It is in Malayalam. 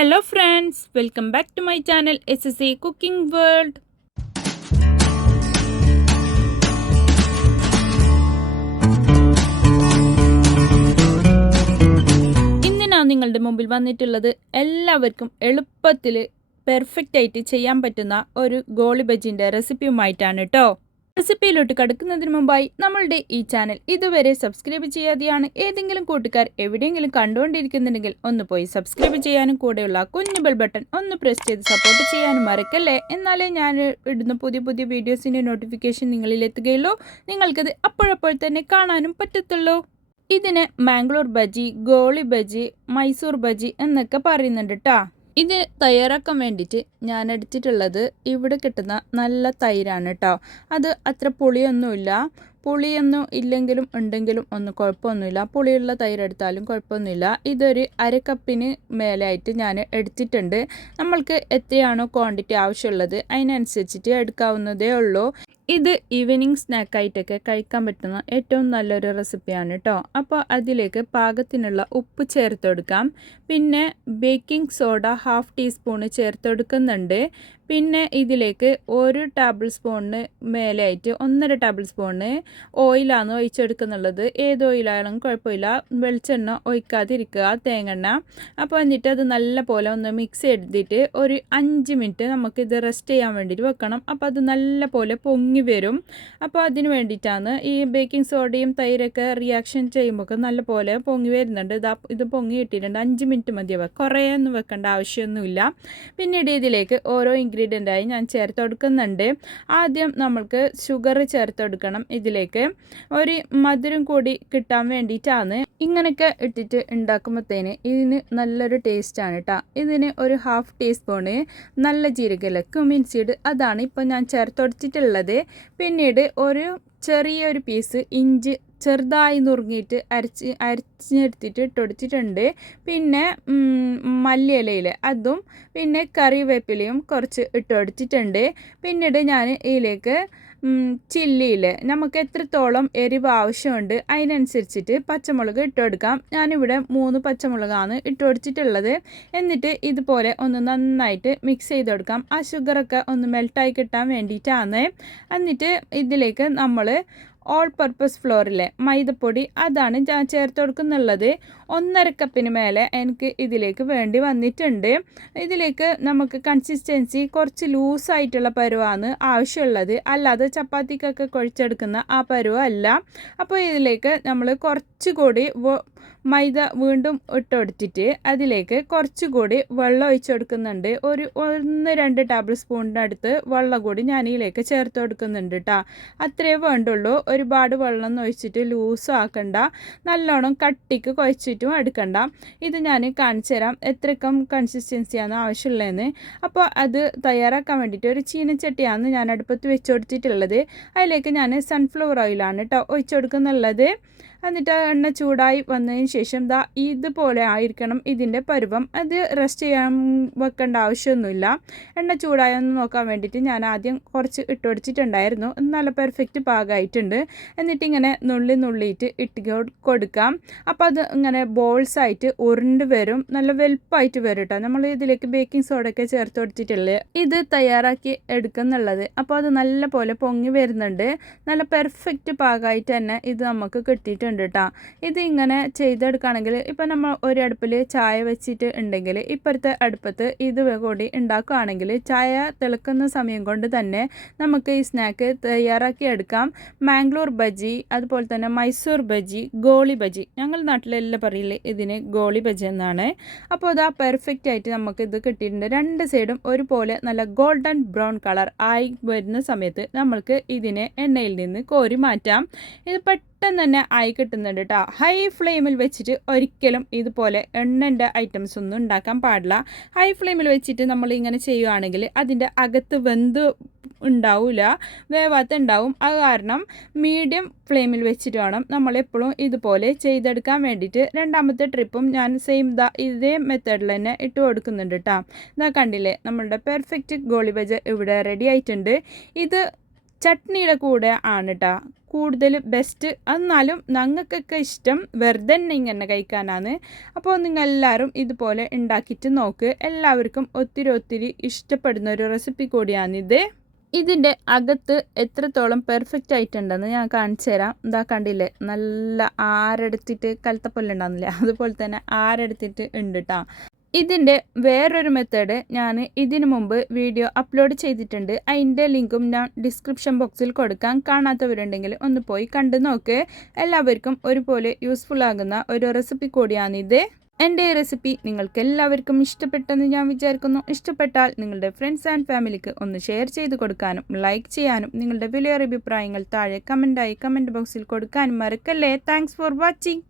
Hello friends, welcome back to my channel SSA Cooking World. ഇന്ന് ഞാൻ നിങ്ങളുടെ മുമ്പിൽ വന്നിട്ടുള്ളത് എല്ലാവർക്കും എളുപ്പത്തിൽ പെർഫെക്റ്റ് ആയിട്ട് ചെയ്യാൻ പറ്റുന്ന ഒരു ഗോളി ബജിൻ്റെ റെസിപ്പിയുമായിട്ടാണ് കേട്ടോ. റെസിപ്പിയിലോട്ട് കടക്കുന്നതിന് മുമ്പായി നമ്മളുടെ ഈ ചാനൽ ഇതുവരെ സബ്സ്ക്രൈബ് ചെയ്യാതെയാണ് ഏതെങ്കിലും കൂട്ടുകാർ എവിടെയെങ്കിലും കണ്ടുകൊണ്ടിരിക്കുന്നുണ്ടെങ്കിൽ ഒന്ന് പോയി സബ്സ്ക്രൈബ് ചെയ്യാനും കൂടെയുള്ള കുഞ്ഞു ബെൽ ബട്ടൺ ഒന്ന് പ്രസ് ചെയ്ത് സപ്പോർട്ട് ചെയ്യാനും മറക്കല്ലേ. എന്നാലേ ഞാൻ ഇടുന്ന പുതിയ പുതിയ വീഡിയോസിൻ്റെ നോട്ടിഫിക്കേഷൻ നിങ്ങളിൽ എത്തുകയുള്ളൂ, നിങ്ങൾക്കത് അപ്പോഴപ്പോൾ തന്നെ കാണാനും പറ്റത്തുള്ളൂ. ഇതിന് മാംഗ്ലൂർ ബജി, ഗോളി ബജി, മൈസൂർ ബജി എന്നൊക്കെ പറയുന്നുണ്ട് കേട്ടോ. ഇത് തയ്യാറാക്കാൻ വേണ്ടിയിട്ട് ഞാൻ എടുത്തിട്ടുള്ളത് ഇവിടെ കിട്ടുന്ന നല്ല തൈരാണ് കേട്ടോ. അത് അത്ര പുളിയൊന്നും ഇല്ലെങ്കിലും ഉണ്ടെങ്കിലും ഒന്നും കുഴപ്പമൊന്നുമില്ല. പുളിയുള്ള തൈര് എടുത്താലും കുഴപ്പമൊന്നുമില്ല. ഇതൊരു അരക്കപ്പിന് മേലായിട്ട് ഞാൻ എടുത്തിട്ടുണ്ട്. നമ്മൾക്ക് എത്രയാണോ ക്വാണ്ടിറ്റി ആവശ്യമുള്ളത് അതിനനുസരിച്ചിട്ട് എടുക്കാവുന്നതേ ഉള്ളൂ. ഇത് ഈവനിങ് സ്നാക്കായിട്ടൊക്കെ കഴിക്കാൻ പറ്റുന്ന ഏറ്റവും നല്ലൊരു റെസിപ്പിയാണ് കേട്ടോ. അപ്പോൾ അതിലേക്ക് പാകത്തിനുള്ള ഉപ്പ് ചേർത്ത് കൊടുക്കാം. പിന്നെ ബേക്കിംഗ് സോഡ 1/2 ടീസ്പൂണ് ചേർത്ത് കൊടുക്കുന്നുണ്ട്. പിന്നെ ഇതിലേക്ക് 1 ടേബിൾ സ്പൂണിന് മേലെയായിട്ട് 1.5 ടേബിൾ സ്പൂണ് ഓയിലാണ് ഒഴിച്ചെടുക്കുന്നുള്ളത്. ഏത് ഓയിലായാലും കുഴപ്പമില്ല, വെളിച്ചെണ്ണ ഒഴിക്കാതിരിക്കുക, തേങ്ങെണ്ണ. അപ്പോൾ എന്നിട്ട് അത് നല്ല പോലെ ഒന്ന് മിക്സ് ചെയ്തിട്ട് ഒരു 5 മിനിറ്റ് നമുക്കിത് റെസ്റ്റ് ചെയ്യാൻ വേണ്ടിയിട്ട് വെക്കണം. അപ്പോൾ അത് നല്ല പോലെ പൊങ്ങി വരും. അപ്പോൾ അതിന് വേണ്ടിയിട്ടാണ് ഈ ബേക്കിംഗ് സോഡയും തൈരൊക്കെ റിയാക്ഷൻ ചെയ്യുമ്പോൾ നല്ല പോലെ പൊങ്ങി വരുന്നുണ്ട്. ഇത് പൊങ്ങി കിട്ടിയിട്ടുണ്ട്. 5 മിനിറ്റ് മതിയാവുക, കുറേ ഒന്നും വെക്കേണ്ട ആവശ്യമൊന്നുമില്ല. പിന്നീട് ഇതിലേക്ക് ഓരോ ഇൻഗ്രീഡിയൻ്റായി ഞാൻ ചേർത്ത് കൊടുക്കുന്നുണ്ട്. ആദ്യം നമ്മൾക്ക് ഷുഗർ ചേർത്ത് കൊടുക്കണം. ഇതിലേക്ക് ഒരു മധുരം കൂടി കിട്ടാൻ വേണ്ടിയിട്ടാണ് ഇങ്ങനെയൊക്കെ ഇട്ടിട്ട് ഉണ്ടാക്കുമ്പോഴത്തേന് ഇതിന് നല്ലൊരു ടേസ്റ്റാണ് കേട്ടോ. ഇതിന് ഒരു 1/2 ടീസ്പൂണ് നല്ല ജീരകയില ക്യുമിൻ സീഡ്, അതാണ് ഇപ്പോൾ ഞാൻ ചേർത്ത് കൊടുത്തിട്ടുള്ളത്. പിന്നീട് ഒരു ചെറിയൊരു പീസ് ഇഞ്ചി ചെറുതായി നുറുങ്ങിയിട്ട് അരച്ചെടുത്തിട്ട് ഇട്ടുകൊടുത്തിട്ടുണ്ട്. പിന്നെ മല്ലിയിലയിൽ അതും പിന്നെ കറിവേപ്പിലയും കുറച്ച് ഇട്ടുകൊടുത്തിട്ടുണ്ട്. പിന്നീട് ഞാൻ ഇതിലേക്ക് ചില്ലിയിൽ നമുക്ക് എത്രത്തോളം എരിവ് ആവശ്യമുണ്ട് അതിനനുസരിച്ചിട്ട് പച്ചമുളക് ഇട്ട് കൊടുക്കാം. ഞാനിവിടെ 3 പച്ചമുളകാണ് ഇട്ട് കൊടുത്തിട്ടുള്ളത്. എന്നിട്ട് ഇതുപോലെ ഒന്ന് നന്നായിട്ട് മിക്സ് ചെയ്ത് കൊടുക്കാം. ആ ഷുഗറൊക്കെ ഒന്ന് മെൽട്ടായി കിട്ടാൻ വേണ്ടിയിട്ടാണ്. എന്നിട്ട് ഇതിലേക്ക് നമ്മൾ ഓൾ പർപ്പസ് ഫ്ലോറിലെ മൈദപ്പൊടി അതാണ് ഞാൻ ചേർത്ത് കൊടുക്കുന്നുള്ളത്. 1.5 കപ്പിന് മേലെ എനിക്ക് ഇതിലേക്ക് വേണ്ടി വന്നിട്ടുണ്ട്. ഇതിലേക്ക് നമുക്ക് കൺസിസ്റ്റൻസി കുറച്ച് ലൂസായിട്ടുള്ള പരുവാണ് ആവശ്യമുള്ളത്, അല്ലാതെ ചപ്പാത്തിക്കൊക്കെ കുഴച്ചെടുക്കുന്ന ആ പരുവല്ല. അപ്പോൾ ഇതിലേക്ക് നമ്മൾ കുറച്ചുകൂടി മൈദ വീണ്ടും ഇട്ട് കൊടുത്തിട്ട് അതിലേക്ക് കുറച്ചുകൂടി വെള്ളം ഒഴിച്ച് കൊടുക്കുന്നുണ്ട്. ഒരു 1-2 ടേബിൾ സ്പൂണിൻ്റെ അടുത്ത് വെള്ളം കൂടി ഞാൻ ഇതിലേക്ക് ചേർത്ത് കൊടുക്കുന്നുണ്ട് കേട്ടോ. അത്രേ വേണ്ടുള്ളൂ. ഒരുപാട് വെള്ളം ഒഴിച്ചിട്ട് ലൂസും ആക്കണ്ട, നല്ലോണം കട്ടിക്ക് കുഴച്ചിട്ടും എടുക്കണ്ട. ഇത് ഞാൻ കാണിച്ചു തരാം എത്രക്കം കൺസിസ്റ്റൻസിയാണ് ആവശ്യമുള്ളതെന്ന്. അപ്പോൾ അത് തയ്യാറാക്കാൻ വേണ്ടിയിട്ട് ഒരു ചീനച്ചട്ടിയാണ് ഞാൻ അടുപ്പത്ത് വെച്ച് കൊടുത്തിട്ടുള്ളത്. അതിലേക്ക് ഞാൻ സൺഫ്ലവർ ഓയിലാണ് കേട്ടോ ഒഴിച്ച് കൊടുക്കുന്നുള്ളത്. എന്നിട്ട് എണ്ണ ചൂടായി വന്നതിന് ശേഷം ഇതുപോലെ ആയിരിക്കണം ഇതിൻ്റെ പരുവം. അത് റെസ്റ്റ് ചെയ്യാൻ വെക്കേണ്ട ആവശ്യമൊന്നുമില്ല. എണ്ണ ചൂടായെന്ന് നോക്കാൻ വേണ്ടിയിട്ട് ഞാൻ ആദ്യം കുറച്ച് ഇട്ട് കൊടുത്തിട്ടുണ്ടായിരുന്നു. നല്ല പെർഫെക്റ്റ് പാകമായിട്ടുണ്ട്. എന്നിട്ട് ഇങ്ങനെ നുള്ളിയിട്ട് ഇട്ട് കൊടുക്കാം. അപ്പോൾ അത് ഇങ്ങനെ ബോൾസായിട്ട് ഉരുണ്ട് വരും, നല്ല വെൽപ്പായിട്ട് വരും കേട്ടോ. നമ്മൾ ഇതിലേക്ക് ബേക്കിംഗ് സോഡയൊക്കെ ചേർത്ത് കൊടുത്തിട്ടുള്ളത് ഇത് തയ്യാറാക്കി എടുക്കുന്നുള്ളത്. അപ്പോൾ അത് നല്ല പോലെ പൊങ്ങി വരുന്നുണ്ട്. നല്ല പെർഫെക്റ്റ് പാകമായിട്ട് തന്നെ ഇത് നമുക്ക് കിട്ടിയിട്ടുണ്ട് കേട്ടോ. ഇത് ഇങ്ങനെ ചെയ്തെടുക്കുകയാണെങ്കിൽ ഇപ്പം നമ്മൾ ഒരു അടുപ്പിൽ ചായ വെച്ചിട്ട് ഉണ്ടെങ്കിൽ ഇപ്പോഴത്തെ അടുപ്പത്ത് ഇത് കൂടി ഉണ്ടാക്കുകയാണെങ്കിൽ ചായ തിളക്കുന്ന സമയം കൊണ്ട് തന്നെ നമുക്ക് ഈ സ്നാക്ക് തയ്യാറാക്കി എടുക്കാം. മാംഗ്ലൂർ ബജി, അതുപോലെ തന്നെ മൈസൂർ ബജി, ഗോളി ബജി, ഞങ്ങൾ നാട്ടിലെല്ലാം പറയില്ലേ ഇതിന് ഗോളി ബജി എന്നാണ്. അപ്പോൾ അത് പെർഫെക്റ്റ് ആയിട്ട് നമുക്ക് ഇത് കിട്ടിയിട്ടുണ്ട്. 2 സൈഡും ഒരുപോലെ നല്ല ഗോൾഡൻ ബ്രൗൺ കളർ ആയി വരുന്ന സമയത്ത് നമ്മൾക്ക് ഇതിനെ എണ്ണയിൽ നിന്ന് കോരി മാറ്റാം. ഇത് പെട്ടെന്ന് തന്നെ ആയി കിട്ടുന്നുണ്ട് കേട്ടോ. ഹൈ ഫ്ലെയിമിൽ വെച്ചിട്ട് ഒരിക്കലും ഇതുപോലെ എണ്ണൻ്റെ ഐറ്റംസ് ഒന്നും ഉണ്ടാക്കാൻ പാടില്ല. ഹൈ ഫ്ലെയിമിൽ വെച്ചിട്ട് നമ്മൾ ഇങ്ങനെ ചെയ്യുകയാണെങ്കിൽ അതിൻ്റെ അകത്ത് വെന്ത് ഉണ്ടാവില്ല, വേവാത്ത ഉണ്ടാവും. അത് കാരണം മീഡിയം ഫ്ലെയിമിൽ വെച്ചിട്ട് വേണം നമ്മളെപ്പോഴും ഇതുപോലെ ചെയ്തെടുക്കാൻ വേണ്ടിയിട്ട്. രണ്ടാമത്തെ ട്രിപ്പും ഞാൻ സെയിം ഇതേ മെത്തേഡിൽ തന്നെ ഇട്ട് കൊടുക്കുന്നുണ്ട് കേട്ടോ. കണ്ടില്ലേ, നമ്മളുടെ പെർഫെക്റ്റ് ഗോളി ബജി ഇവിടെ റെഡി ആയിട്ടുണ്ട്. ഇത് ചട്നിയുടെ കൂടെ ആണ് കേട്ടോ കൂടുതൽ ബെസ്റ്റ്. എന്നാലും ഞങ്ങൾക്കൊക്കെ ഇഷ്ടം വെറുതെ ഇങ്ങനെ കഴിക്കാനാണ്. അപ്പോൾ നിങ്ങൾ എല്ലാവരും ഇതുപോലെ ഉണ്ടാക്കിയിട്ട് നോക്ക്. എല്ലാവർക്കും ഒത്തിരി ഇഷ്ടപ്പെടുന്ന ഒരു റെസിപ്പി കൂടിയാണിത്. ഇതിൻ്റെ അകത്ത് എത്രത്തോളം പെർഫെക്റ്റ് ആയിട്ടുണ്ടെന്ന് ഞാൻ കാണിച്ചു തരാം. എന്താ കണ്ടില്ലേ, നല്ല ആരെടുത്തിട്ട് കലത്തപ്പൊല്ലുണ്ടാകുന്നില്ലേ, അതുപോലെ തന്നെ ആരെടുത്തിട്ട് ഉണ്ട് കേട്ടോ. ഇതിൻ്റെ വേറൊരു മെത്തേഡ് ഞാൻ ഇതിനു മുമ്പ് വീഡിയോ അപ്ലോഡ് ചെയ്തിട്ടുണ്ട്. അതിൻ്റെ ലിങ്കും ഞാൻ ഡിസ്ക്രിപ്ഷൻ ബോക്സിൽ കൊടുക്കാം. കാണാത്തവരുണ്ടെങ്കിൽ ഒന്ന് പോയി കണ്ടു നോക്ക്. എല്ലാവർക്കും ഒരുപോലെ യൂസ്ഫുൾ ആകുന്ന ഒരു റെസിപ്പി കൂടിയാണിത്. എൻ്റെ ഈ റെസിപ്പി നിങ്ങൾക്ക് എല്ലാവർക്കും ഇഷ്ടപ്പെട്ടെന്ന് ഞാൻ വിചാരിക്കുന്നു. ഇഷ്ടപ്പെട്ടാൽ നിങ്ങളുടെ ഫ്രണ്ട്സ് ആൻഡ് ഫാമിലിക്ക് ഒന്ന് ഷെയർ ചെയ്ത് കൊടുക്കാനും ലൈക്ക് ചെയ്യാനും നിങ്ങളുടെ വിലയേറിയ അഭിപ്രായങ്ങൾ താഴെ കമൻറ്റ് ബോക്സിൽ കൊടുക്കാനും മറക്കല്ലേ. Thanks for watching.